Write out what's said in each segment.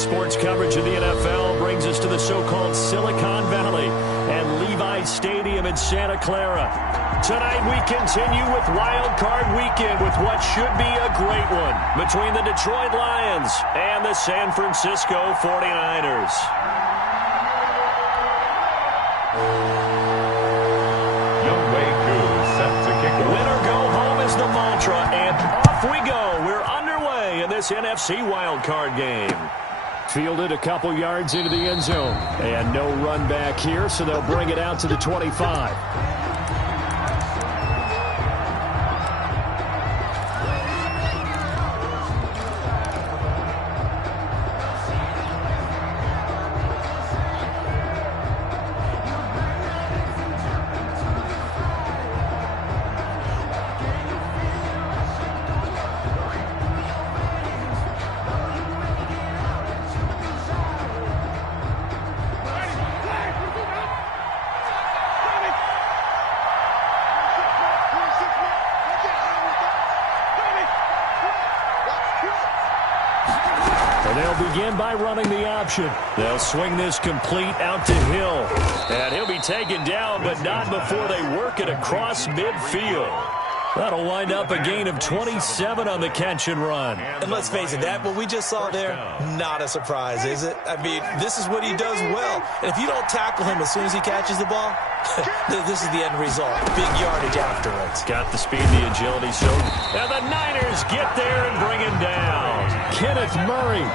Sports coverage of the NFL brings us to the so-called Silicon Valley and Levi Stadium in Santa Clara. Tonight we continue with Wild Card Weekend with what should be a great one between the Detroit Lions and the San Francisco 49ers. Win or go home is the mantra, and off we go. We're underway in this NFC Wild Card game. Fielded a couple yards into the end zone. And no run back here, so they'll bring it out to the 25. Begin by running the option. They'll swing this complete out to Hill. And he'll be taken down, but not before they work it across midfield. That'll wind up a gain of 27 on the catch and run. And let's face it, that what we just saw there, not a surprise, is it? I mean, this is what he does well. And if you don't tackle him as soon as he catches the ball, this is the end result. Big yardage afterwards. Got the speed, the agility, so. And the Niners get there and bring him down. Kenneth Murray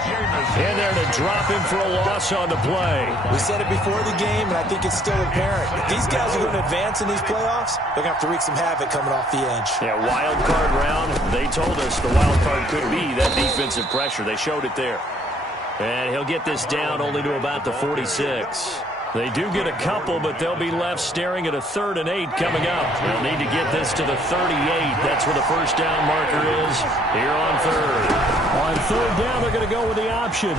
in there to drop him for a loss on the play. We said it before the game, and I think it's still apparent. If these guys are going to advance in these playoffs, they're going to have to wreak some havoc coming off the edge. Yeah, wild card round. They told us the wild card could be that defensive pressure. They showed it there. And he'll get this down only to about the 46. They do get a couple, but they'll be left staring at a 3rd and 8 coming up. They'll need to get this to the 38. That's where the first down marker is here on 3rd. On 3rd down, they're going to go with the option.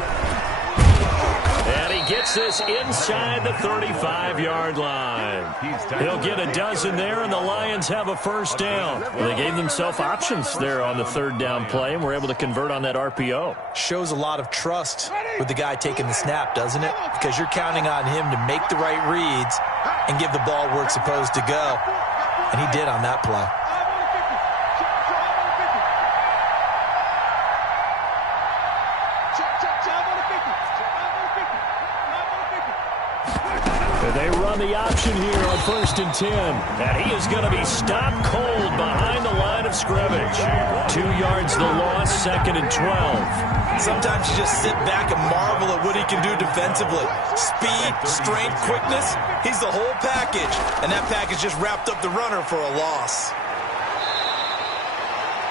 And he gets this inside the 35-yard line. He'll get a dozen there, and the Lions have a first down. Well, they gave themselves options there on the 3rd down play, and were able to convert on that RPO. Shows a lot of trust with the guy taking the snap, doesn't it? Because you're counting on him to make the right reads and give the ball where it's supposed to go. And he did on that play. They run the option here on 1st and 10. And he is going to be stopped cold behind the line of scrimmage. 2 yards the loss, 2nd and 12. Sometimes you just sit back and marvel at what he can do defensively. Speed, strength, quickness, he's the whole package. And that package just wrapped up the runner for a loss.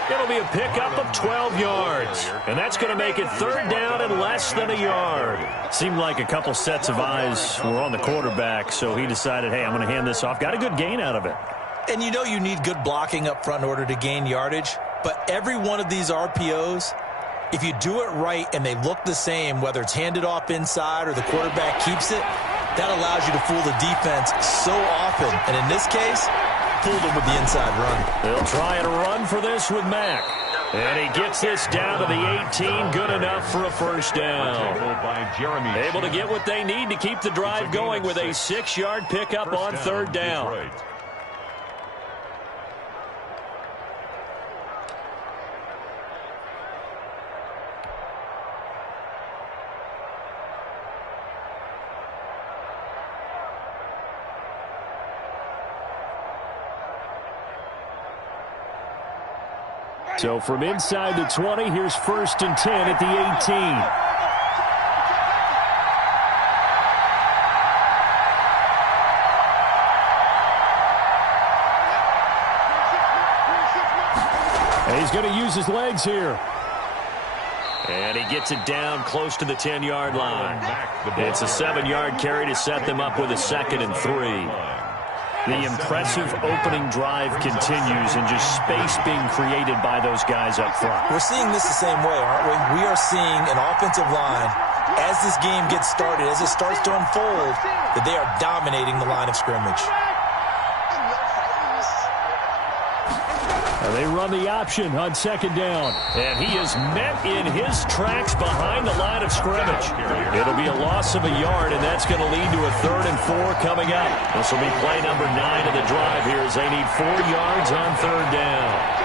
It'll be a pickup of 12 yards. And that's going to make it 3rd down and less than a yard. Seemed like a couple sets of eyes were on the quarterback, so he decided, hey, I'm going to hand this off. Got a good gain out of it. And you know you need good blocking up front in order to gain yardage. But every one of these RPOs, if you do it right and they look the same, whether it's handed off inside or the quarterback keeps it, that allows you to fool the defense so often. And in this case, fooled them with the inside run. They'll try and run for this with Mack. And he gets this down to the 18. Good enough for a first down. Able to get what they need to keep the drive going with a 6-yard pickup on 3rd down. So from inside the 20, here's 1st and 10 at the 18. And he's going to use his legs here. And he gets it down close to the 10-yard line. It's a 7-yard carry to set them up with a 2nd and 3. The impressive opening drive continues and just space being created by those guys up front. We're seeing this the same way, aren't we? We are seeing an offensive line, as this game gets started, as it starts to unfold, that they are dominating the line of scrimmage. And they run the option on second down. And he is met in his tracks behind the line of scrimmage. It'll be a loss of a yard, and that's going to lead to a 3rd and 4 coming up. This will be play number 9 of the drive here as they need 4 yards on 3rd down.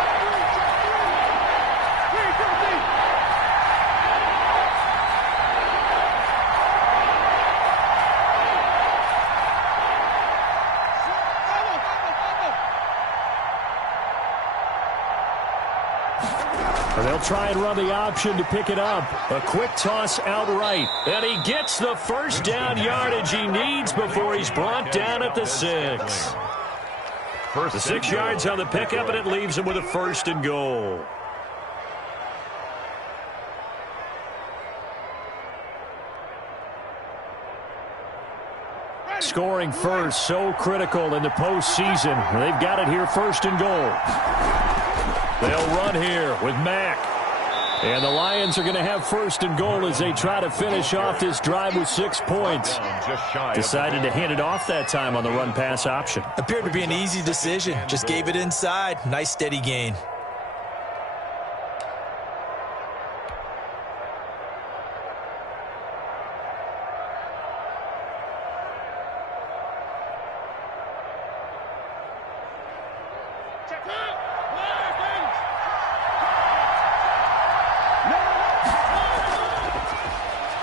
And they'll try and run the option to pick it up. A quick toss outright. And he gets the first down yardage he needs before he's brought down at the 6. The 6 yards on the pickup, and it leaves him with a 1st and goal. Scoring first, so critical in the postseason. They've got it here, 1st and goal. They'll run here with Mack. And the Lions are going to have 1st and goal as they try to finish off this drive with 6 points. Decided to hand it off that time on the run-pass option. Appeared to be an easy decision. Just gave it inside. Nice steady gain.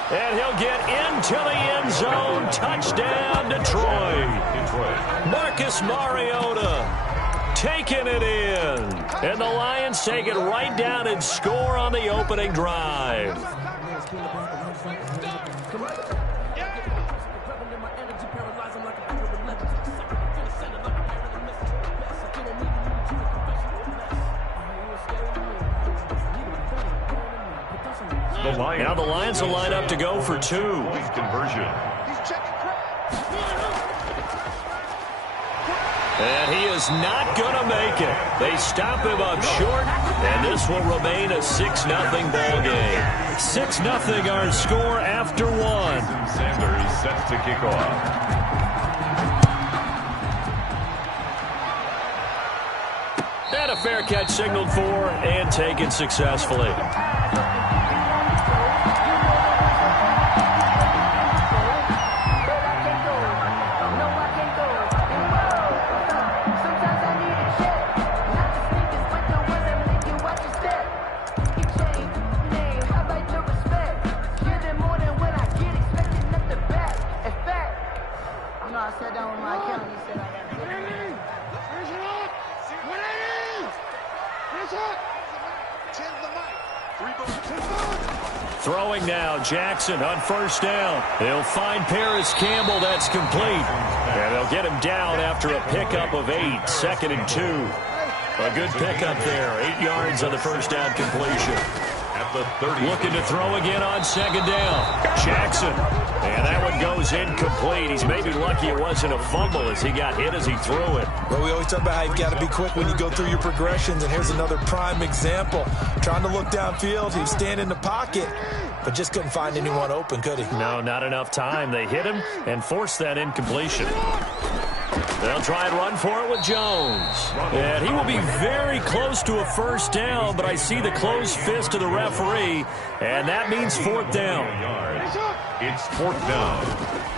And he'll get into the end zone. Touchdown, Detroit. Marcus Mariota taking it in. And the Lions take it right down and score on the opening drive. Now the Lions will line up to go for 2. Conversion. And he is not going to make it. They stop him up short, and this will remain a 6-0 ball game. 6-0 our score after 1. Sanders set to kick off. And a fair catch signaled for and taken successfully. Throwing now, Jackson on 1st down. They'll find Paris Campbell. That's complete. And they'll get him down after a pickup of 8. 2nd and 2. A good pickup there. 8 yards on the 1st down completion. At the 30. Looking to throw again on 2nd down. Jackson. And that one goes incomplete. He's maybe lucky it wasn't a fumble as he got hit as he threw it. Well, we always talk about how you've got to be quick when you go through your progressions, and here's another prime example. Trying to look downfield, he was standing in the pocket, but just couldn't find anyone open, could he? No, not enough time. They hit him and forced that incompletion. They'll try and run for it with Jones. And he will be very close to a 1st down, but I see the closed fist of the referee, and that means 4th down. It's 4th down.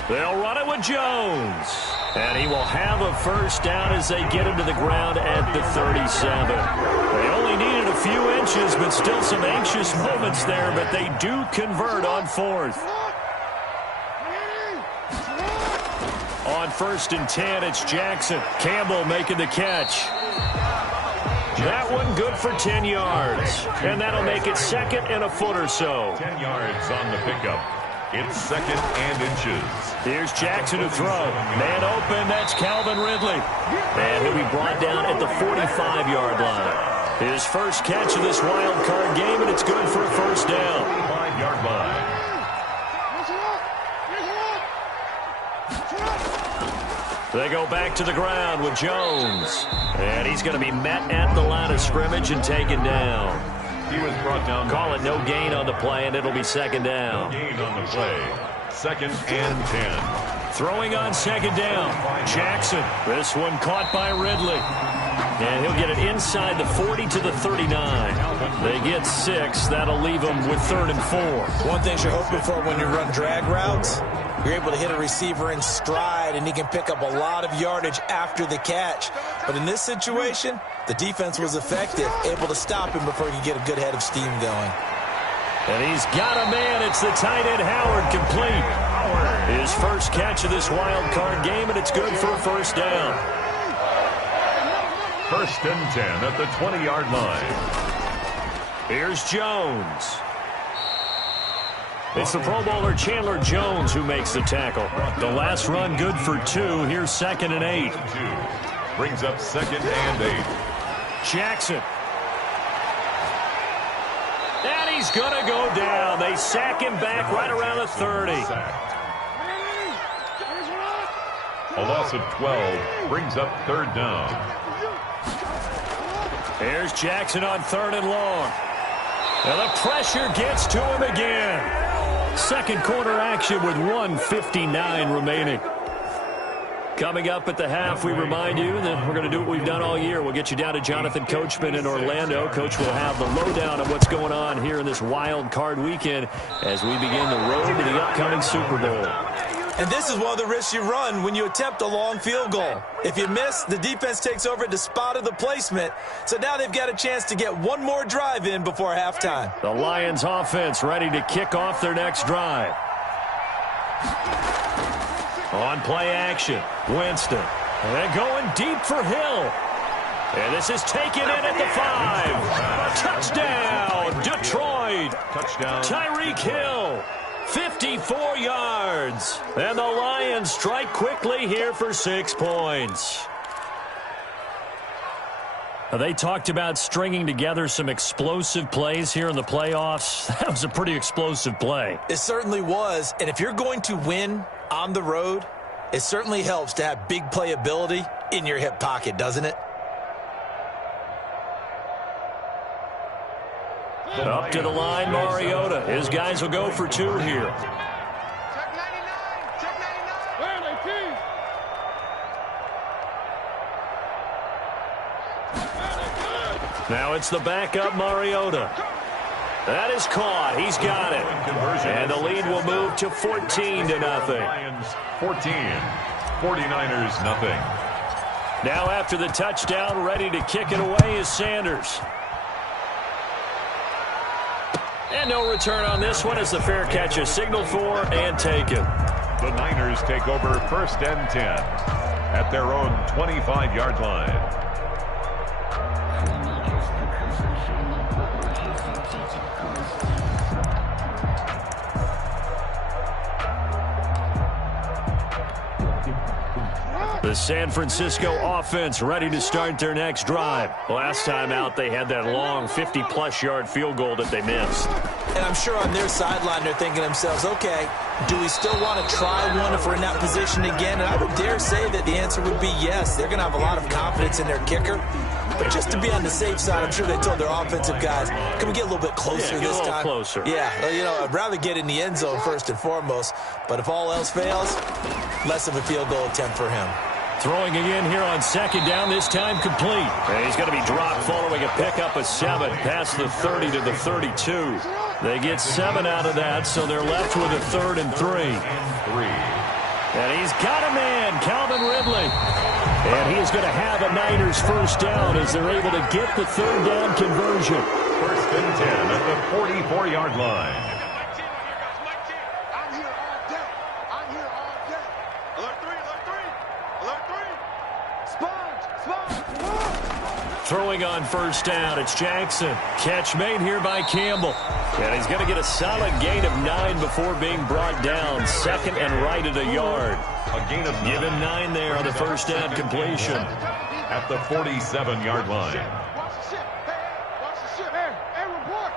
They'll run it with Jones. And he will have a 1st down as they get him to the ground at the 37. They only needed a few inches, but still some anxious moments there, but they do convert on 4th. On 1st and 10, it's Jackson. Campbell making the catch. That one good for 10 yards. And that'll make it 2nd and a foot or so. 10 yards on the pickup. It's 2nd and inches. Here's Jackson to throw. Man open, that's Calvin Ridley. And he'll be brought down at the 45-yard line. His first catch of this wild card game, and it's good for a 1st down. 5-yard line. They go back to the ground with Jones. And he's going to be met at the line of scrimmage and taken down. He was brought down. Call it no gain on the play, and it'll be 2nd down. No gain on the play. 2nd and 10. Throwing on 2nd down. Jackson. This one caught by Ridley. And he'll get it inside the 40 to the 39. They get 6. That'll leave them with 3rd and 4. One thing you're hoping for when you run drag routes, you're able to hit a receiver in stride, and he can pick up a lot of yardage after the catch. But in this situation, the defense was effective, able to stop him before he could get a good head of steam going. And he's got a man. It's the tight end, Howard, complete. His first catch of this wild card game, and it's good for a first down. 1st and 10 at the 20-yard line. Here's Jones. It's the Pro Bowler Chandler Jones who makes the tackle. The last run good for 2. Here's 2nd and 8. Brings up 2nd and 8. Jackson. And he's going to go down. They sack him back right around the 30. A loss of 12 brings up 3rd down. Here's Jackson on 3rd and long. And the pressure gets to him again. Second quarter action with 1:59 remaining. Coming up at the half, we remind you that we're going to do what we've done all year. We'll get you down to Jonathan Coachman in Orlando. Coach will have the lowdown of what's going on here in this wild card weekend as we begin the road to the upcoming Super Bowl. And this is one of the risks you run when you attempt a long field goal. If you miss, the defense takes over at the spot of the placement. So now they've got a chance to get one more drive in before halftime. The Lions offense ready to kick off their next drive. On play action, Winston. And they're going deep for Hill. And this is taken in at the 5. Touchdown, Detroit. Touchdown. Tyreek Hill. 54 yards. And the Lions strike quickly here for 6 points. They talked about stringing together some explosive plays here in the playoffs. That was a pretty explosive play. It certainly was. And if you're going to win on the road, it certainly helps to have big playability in your hip pocket, doesn't it? Up to the line, Mariota. His guys will go for 2 here. Check 99. Check 99. Where are they, team? Now it's the backup, Mariota. That is caught. He's got it. And the lead will move to 14-0. Lions 14. 49ers nothing. Now after the touchdown, ready to kick it away is Sanders. And no return on this one as the fair catch is signaled for and taken. The Niners take over 1st and 10 at their own 25-yard line. The San Francisco offense ready to start their next drive. Last time out, they had that long 50-plus yard field goal that they missed. And I'm sure on their sideline they're thinking to themselves, okay, do we still want to try one if we're in that position again? And I would dare say that the answer would be yes. They're going to have a lot of confidence in their kicker. But just to be on the safe side, I'm sure they told their offensive guys, can we get a little bit closer this time? Closer. Yeah, you know, I'd rather get in the end zone first and foremost. But if all else fails, less of a field goal attempt for him. Throwing again here on 2nd down, this time complete. And he's going to be dropped following a pickup of 7 past the 30 to the 32. They get 7 out of that, so they're left with a 3rd and 3. And he's got a man, Calvin Ridley. And he is going to have a Niners first down as they're able to get the 3rd down conversion. 1st and 10 at the 44-yard line. Throwing on 1st down, it's Jackson. Catch made here by Campbell. And he's going to get a solid gain of 9 before being brought down. 2nd and right at a yard. A gain of 9. Give him 9 there on the 1st down completion. At the 47-yard line. Watch the ship. Hey, watch the ship. Hey, report.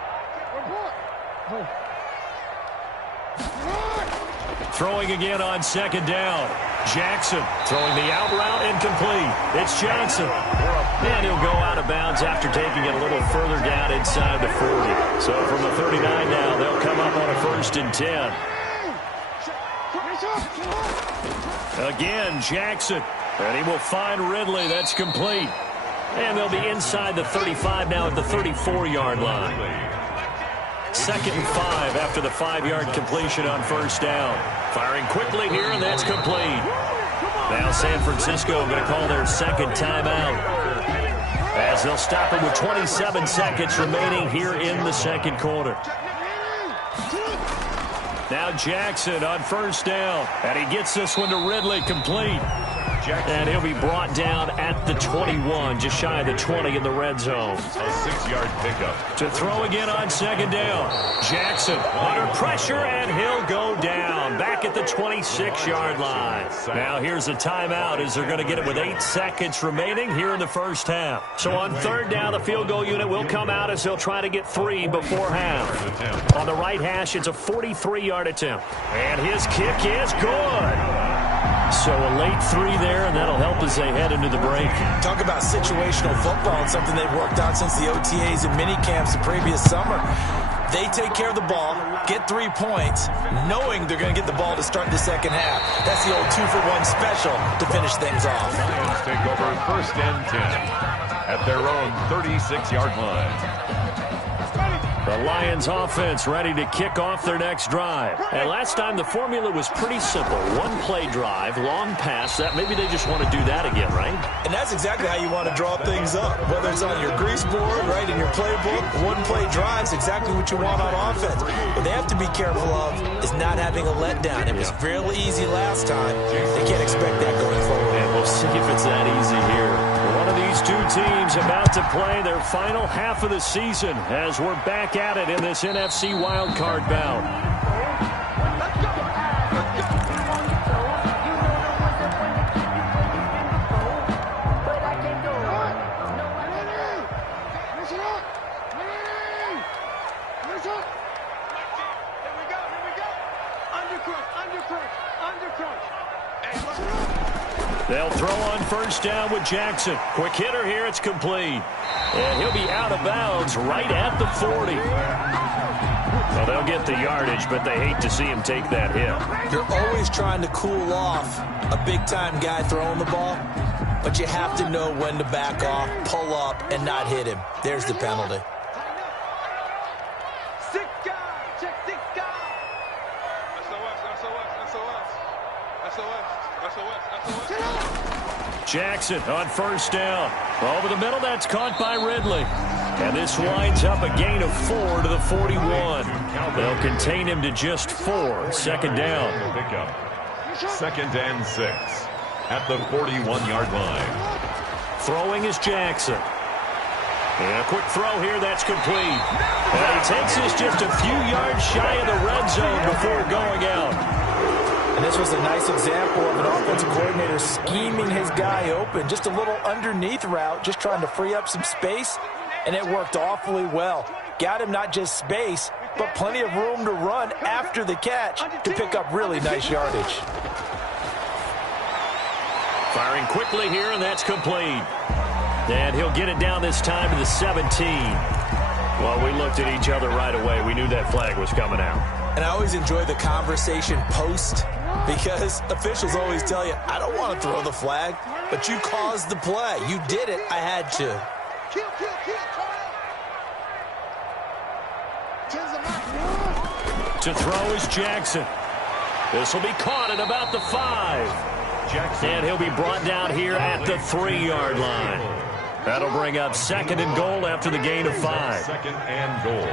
Throwing again on 2nd down. Jackson throwing the out route incomplete. It's Johnson. And he'll go out of bounds after taking it a little further down inside the 40. So from the 39 now, they'll come up on a 1st and 10. Again, Jackson. And he will find Ridley. That's complete. And they'll be inside the 35 now at the 34-yard line. 2nd and 5 after the 5-yard completion on first down. Firing quickly here, and that's complete. Now San Francisco going to call their second timeout, as they'll stop it with 27 seconds remaining here in the second quarter. Now Jackson on first down, and he gets this one to Ridley, complete. And he'll be brought down at the 21, just shy of the 20 in the red zone. A 6-yard pickup. To throw again on second down. Jackson under pressure, and he'll go down back at the 26-yard line. Now here's a timeout as they're going to get it with 8 seconds remaining here in the first half. So on third down, the field goal unit will come out as they'll try to get 3 before half. On the right hash, it's a 43-yard attempt. And his kick is good. So a late 3 there, and that'll help as they head into the break. Talk about situational football. It's something they've worked on since the OTAs and mini camps the previous summer. They take care of the ball, get 3 points, knowing they're going to get the ball to start the second half. That's the old 2-for-1 special to finish things off. Lions take over 1st and 10 at their own 36-yard line. The Lions offense ready to kick off their next drive. And last time the formula was pretty simple. 1-play drive, long pass. That maybe they just want to do that again, right? And that's exactly how you want to draw things up. Whether it's on your grease board, right, in your playbook, 1-play drive is exactly what you want on offense. What they have to be careful of is not having a letdown. It was fairly easy last time. They can't expect that going forward. And we'll see if it's that easy here. One of these two teams about to play their final half of the season as we're back at it in this NFC wildcard bout. They'll throw on first down with Jackson. Quick hitter here, it's complete. And he'll be out of bounds right at the 40. Well, they'll get the yardage, but they hate to see him take that hit. You're always trying to cool off a big-time guy throwing the ball, but you have to know when to back off, pull up, and not hit him. There's the penalty. Jackson on first down. Over the middle, that's caught by Ridley. And this winds up a gain of 4 to the 41. They'll contain him to just 4. Second down. 2nd and 6 at the 41-yard line. Throwing is Jackson. And a quick throw here, that's complete. And he takes this just a few yards shy of the red zone before going out. And this was a nice example of an offensive coordinator scheming his guy open. Just a little underneath route, just trying to free up some space, and it worked awfully well. Got him not just space, but plenty of room to run after the catch to pick up really nice yardage. Firing quickly here, and that's complete. And he'll get it down this time to the 17. Well, we looked at each other right away. We knew that flag was coming out. And I always enjoy the conversation post, because officials always tell you, I don't want to throw the flag, but you caused the play. You did it. I had to. To throw is Jackson. This will be caught at about the 5. Jackson. And he'll be brought down here at the 3-yard line. That'll bring up 2nd and goal after the gain of 5. 2nd and goal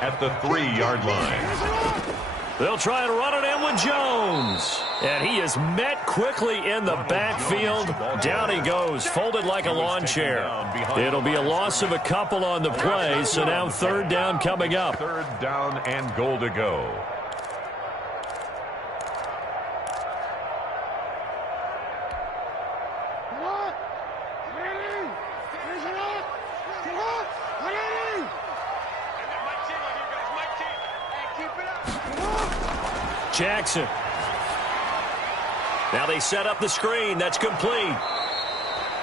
at the 3-yard line. They'll try and run it in with Jones. And he is met quickly in the backfield. Down he goes, folded like a lawn chair. It'll be a loss of a couple on the play, so now 3rd down coming up. 3rd down and goal to go. Jackson. Now they set up the screen. That's complete.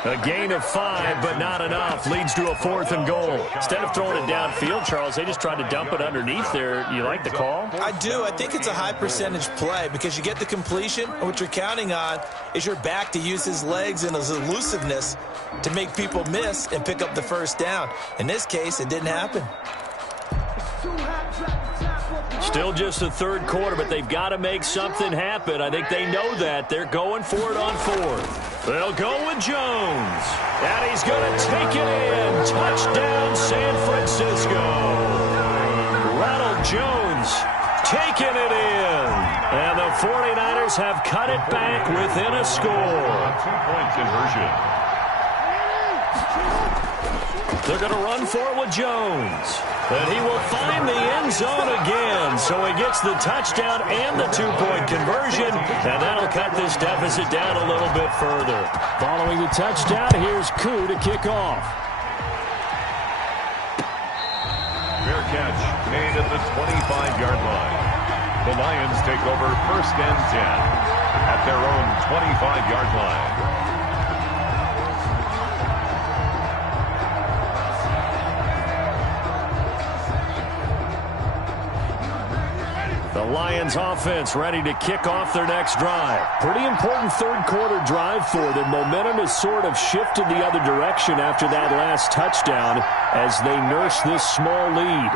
A gain of 5, but not enough. Leads to a 4th and goal. Instead of throwing it downfield, Charles, they just tried to dump it underneath there. You like the call? I do. I think it's a high percentage play because you get the completion, and what you're counting on is your back to use his legs and his elusiveness to make people miss and pick up the first down. In this case, it didn't happen. Still just the third quarter, but they've got to make something happen. I think they know that. They're going for it on 4th. They'll go with Jones. And he's going to take it in. Touchdown, San Francisco. Ronald Jones taking it in. And the 49ers have cut it back within a score. 2-point conversion. They're going to run for it with Jones. And he will find the end zone again. So he gets the touchdown and the 2-point conversion. And that'll cut this deficit down a little bit further. Following the touchdown, here's Koo to kick off. Fair catch made at the 25-yard line. The Lions take over 1st and 10 at their own 25-yard line. The Lions offense ready to kick off their next drive. Pretty important third quarter drive for them. Momentum has sort of shifted the other direction after that last touchdown as they nurse this small lead.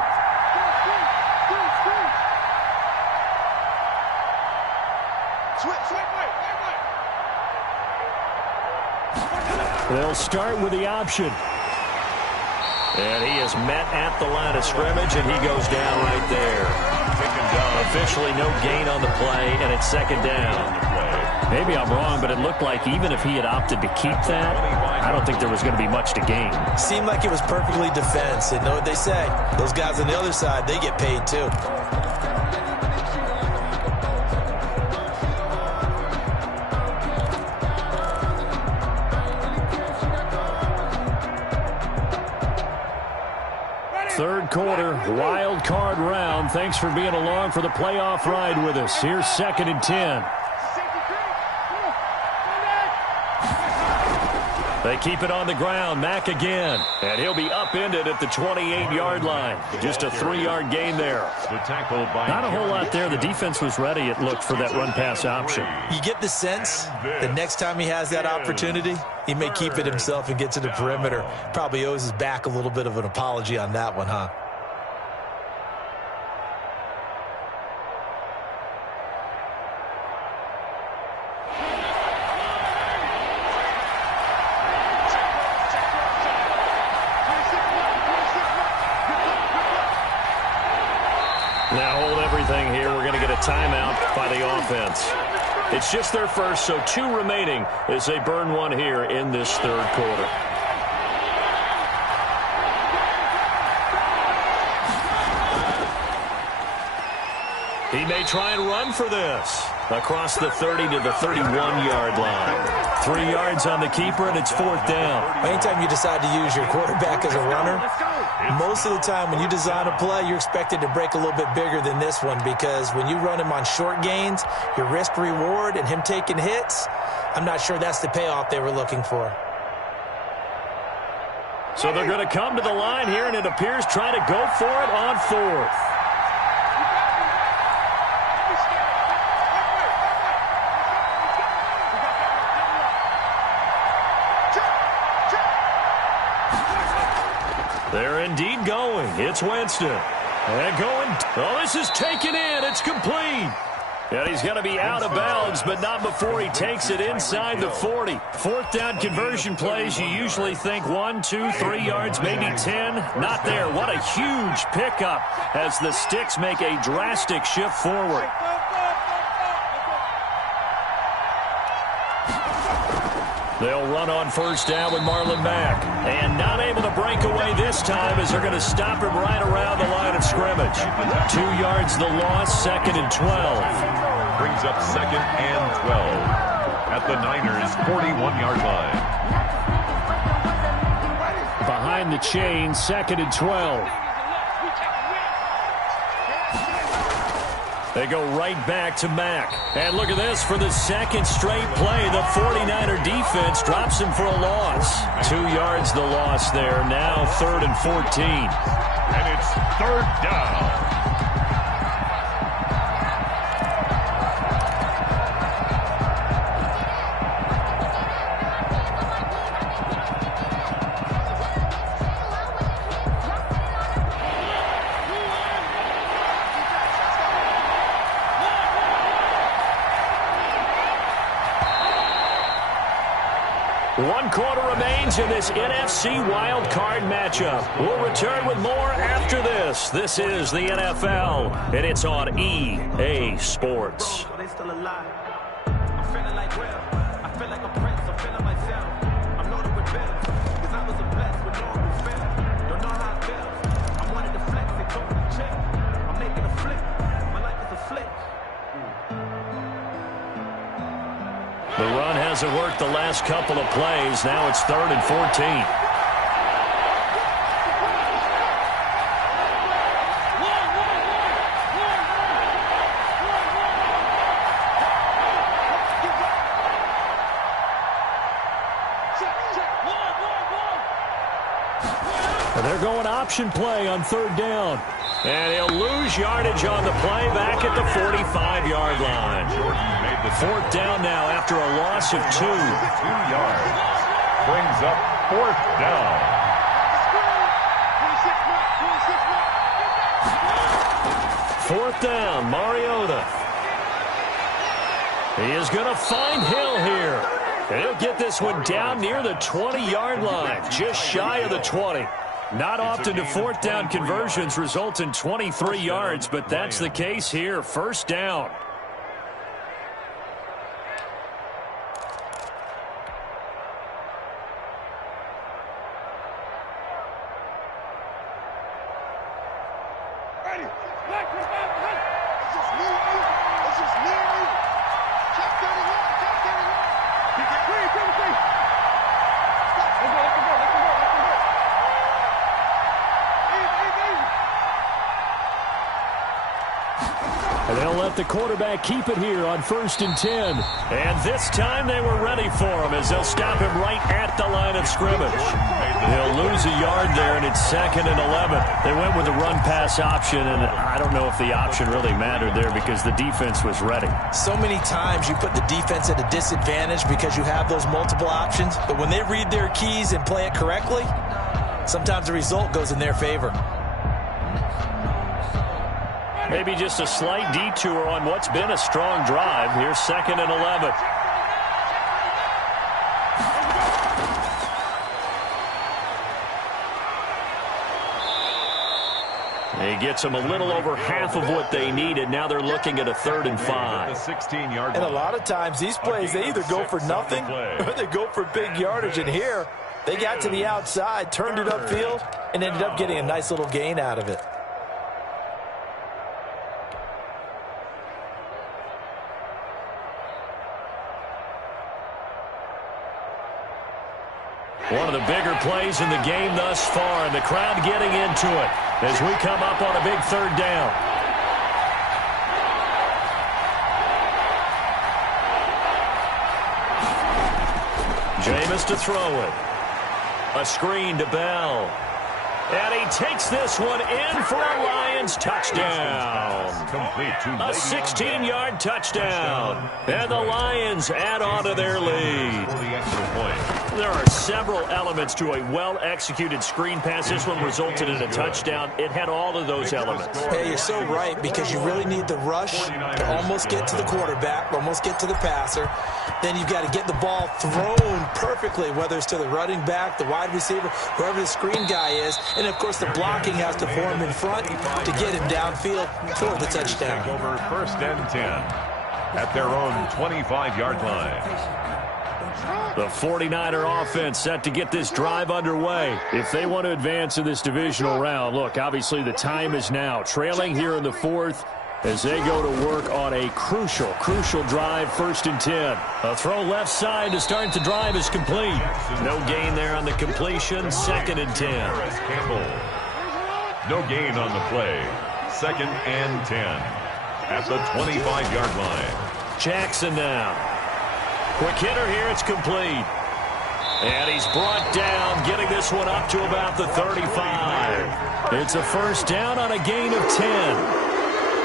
They'll start with the option. And he is met at the line of scrimmage, and he goes down right there. Officially no gain on the play, and it's 2nd down. Maybe I'm wrong, but it looked like even if he had opted to keep that, I don't think there was going to be much to gain. Seemed like it was perfectly defense. And know what they say? Those guys on the other side, they get paid too. Third quarter, wild card round. Thanks for being along for the playoff ride with us. Here's 2nd and 10. They keep it on the ground. Mack again. And he'll be upended at the 28-yard line. Just a 3-yard gain there. Not a whole lot there. The defense was ready, it looked, for that run-pass option. You get the sense that next time he has that opportunity, he may keep it himself and get to the perimeter. Probably owes his back a little bit of an apology on that one, huh? Now hold everything here. We're going to get a timeout by the offense. It's just their first, so 2 remaining as they burn one here in this third quarter. He may try and run for this. Across the 30 to the 31-yard line. 3 yards on the keeper, and it's 4th down. Anytime you decide to use your quarterback as a runner, most of the time when you design a play, you're expected to break a little bit bigger than this one because when you run him on short gains, your risk-reward and him taking hits, I'm not sure that's the payoff they were looking for. So they're going to come to the line here, and it appears trying to go for it on 4th. They're indeed going. It's Winston. And going. Oh, this is taken in. It's complete. And he's going to be out of bounds, but not before he takes it inside the 40. 4th down conversion plays, you usually think 1, 2, 3 yards, maybe 10. Not there. What a huge pickup as the Sticks make a drastic shift forward. They'll run on 1st down with Marlon Mack. And not able to break away this time as they're going to stop him right around the line of scrimmage. 2 yards the loss, 2nd and 12. Brings up 2nd and 12 at the Niners' 41-yard line. Behind the chain, 2nd and 12. They go right back to Mack. And look at this for the second straight play. The 49er defense drops him for a loss. 2 yards the loss there. Now 3rd and 14. And it's 3rd down. One quarter remains in this NFC wild card matchup. We'll return with more after this. This is the NFL, and it's on EA Sports. They still alive. I'm feeling like real. I feel like a prince. I'm feeling myself. I'm loaded with bills. Cause I was a blessed with no one fail. Don't know how it feels. I wanted to flex and go for the check. I'm making a flip. My life is a flick. The run hasn't worked the last couple of plays. Now it's 3rd and 14. They're going option play on 3rd down. And he'll lose yardage on the play back at the 45-yard line. 4th down now after a loss of 2. 2 yards. Brings up 4th down. 4th down, Mariota. He is going to find Hill here. And he'll get this one down near the 20-yard line, just shy of the 20. Not often do 4th down conversions result in 23 yards, but that's the case here. 1st down. And they'll let the quarterback keep it here on 1st and 10. And this time they were ready for him as they'll stop him right at the line of scrimmage. They'll lose a yard there, and it's 2nd and 11. They went with the run-pass option, and I don't know if the option really mattered there because the defense was ready. So many times you put the defense at a disadvantage because you have those multiple options. But when they read their keys and play it correctly, sometimes the result goes in their favor. Maybe just a slight detour on what's been a strong drive. Here's 2nd and 11. He gets them a little over half of what they needed. Now they're looking at a 3rd and 5. And a lot of times these plays, they either go for nothing or they go for big yardage. And here, they got to the outside, turned it upfield, and ended up getting a nice little gain out of it. One of the bigger plays in the game thus far, and the crowd getting into it as we come up on a big 3rd down. Jameis to throw it. A screen to Bell. And he takes this one in for a Lions touchdown. A 16-yard touchdown. And the Lions add on to their lead. There are several elements to a well-executed screen pass. This one resulted in a touchdown. It had all of those elements. Hey, you're so right, because you really need the rush to almost get to the quarterback, almost get to the passer. Then you've got to get the ball thrown perfectly, whether it's to the running back, the wide receiver, whoever the screen guy is. And, of course, the blocking has to form in front to get him downfield for the touchdown. Over 1st and 10 at their own 25-yard line. The 49er offense set to get this drive underway. If they want to advance in this divisional round, look, obviously the time is now. Trailing here in the 4th as they go to work on a crucial drive, 1st and 10. A throw left side to start the drive is complete. No gain there on the completion, 2nd and 10. No gain on the play, 2nd and 10. at the 25-yard line. Jackson now. Quick hitter here. It's complete. And he's brought down, getting this one up to about the 35. It's a first down on a gain of 10.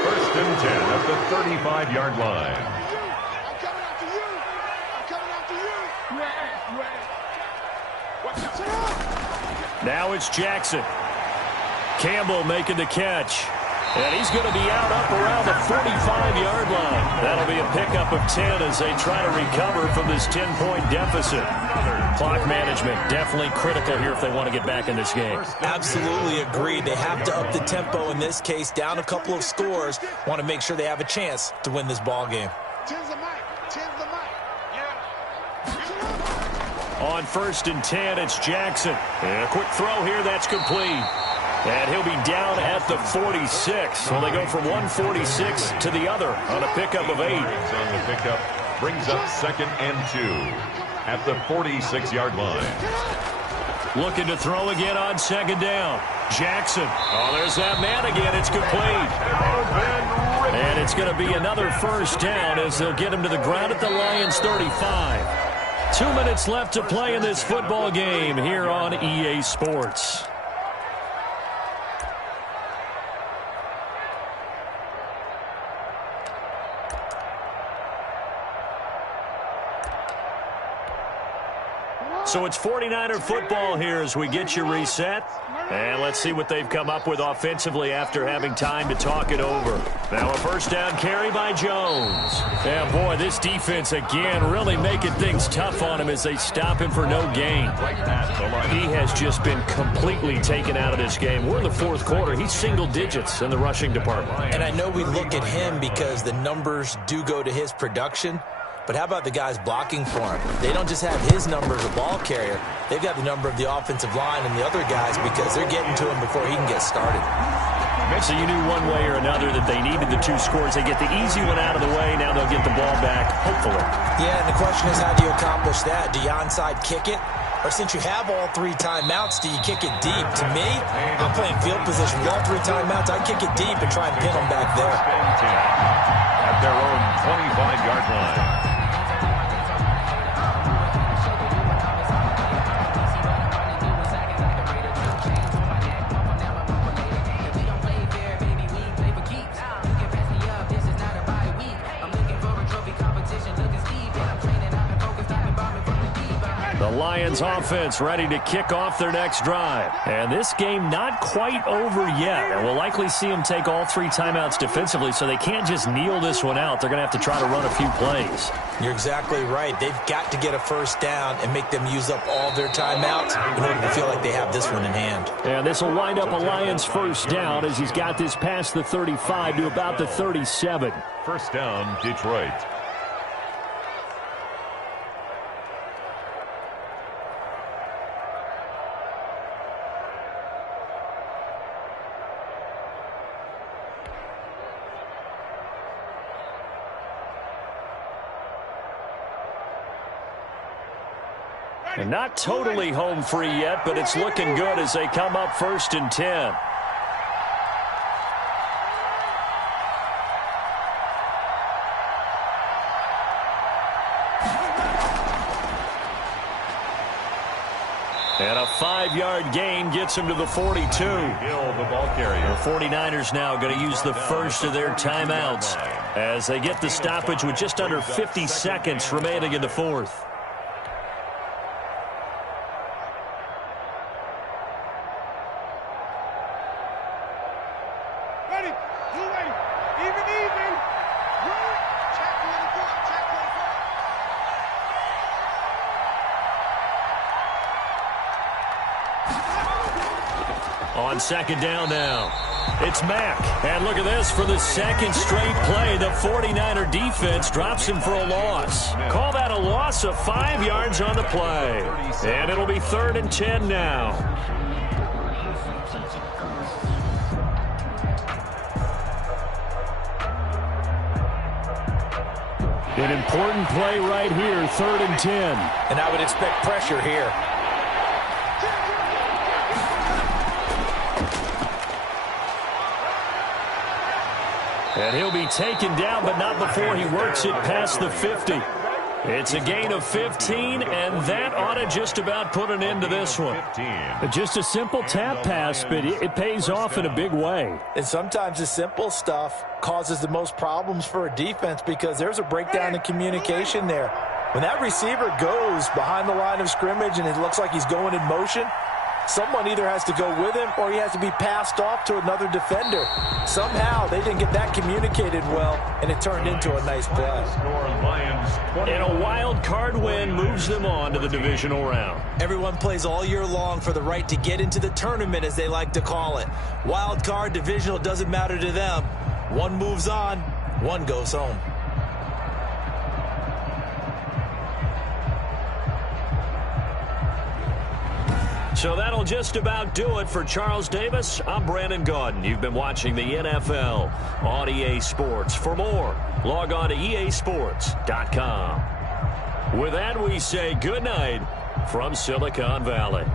First and 10 at the 35-yard line. I'm coming after you. I'm coming after you. Now it's Jackson. Campbell making the catch. And he's going to be out up around the 45-yard line. That'll be a pickup of 10 as they try to recover from this 10-point deficit. Clock management definitely critical here if they want to get back in this game. Absolutely agreed. They have to up the tempo in this case, down a couple of scores. Want to make sure they have a chance to win this ball game. Ten's the mic. Ten's the mic. Yeah. On first and 10, it's Jackson. And a quick throw here, that's complete. And he'll be down at the 46. Well, they go from 146 to the other on a pickup of 8. On the pickup, brings up second and 2 at the 46-yard line. Looking to throw again on second down. Jackson. Oh, there's that man again. It's complete. And it's going to be another first down as they'll get him to the ground at the Lions' 35. 2 minutes left to play in this football game here on EA Sports. So it's 49er football here as we get you reset. And let's see what they've come up with offensively after having time to talk it over. Now a first down carry by Jones. Yeah, boy, this defense again really making things tough on him as they stop him for no gain. He has just been completely taken out of this game. We're in the fourth quarter. He's single digits in the rushing department. And I know we look at him because the numbers do go to his production. But how about the guys blocking for him? They don't just have his number as a ball carrier. They've got the number of the offensive line and the other guys because they're getting to him before he can get started. So you knew one way or another that they needed the 2 scores. They get the easy one out of the way. Now they'll get the ball back, hopefully. Yeah, and the question is, how do you accomplish that? Do you onside kick it? Or since you have all 3 timeouts, do you kick it deep? To me, I'm playing field position. With all 3 timeouts, I kick it deep and try and pin them back there. At their own 25-yard line. Lions offense ready to kick off their next drive. And this game not quite over yet. And we'll likely see them take all 3 timeouts defensively, so they can't just kneel this one out. They're going to have to try to run a few plays. You're exactly right. They've got to get a first down and make them use up all their timeouts in order to feel like they have this one in hand. And this will wind up a Lions first down as he's got this past the 35 to about the 37. First down, Detroit. And not totally home free yet, but it's looking good as they come up first and 10. And a 5-yard gain gets him to the 42. Hill, the ball carrier. The 49ers now going to use the first of their timeouts as they get the stoppage with just under 50 seconds remaining in the fourth. On second down now, it's Mack. And look at this, for the second straight play, the 49er defense drops him for a loss. Call that a loss of 5 yards on the play. And it'll be 3rd and 10 now. An important play right here, 3rd and 10. And I would expect pressure here. And he'll be taken down, but not before he works it past the 50. It's a gain of 15, and that ought to just about put an end to this one. Just a simple tap pass, but it pays off in a big way. And sometimes the simple stuff causes the most problems for a defense because there's a breakdown in communication there. When that receiver goes behind the line of scrimmage and it looks like he's going in motion, someone either has to go with him or he has to be passed off to another defender. Somehow they didn't get that communicated well, and it turned into a nice play. And a wild card win moves them on to the divisional round. Everyone plays all year long for the right to get into the tournament, as they like to call it. Wild card, divisional, doesn't matter to them. One moves on, one goes home. So that'll just about do it for Charles Davis. I'm Brandon Gaudin. You've been watching the NFL on EA Sports. For more, log on to easports.com. With that, we say good night from Silicon Valley.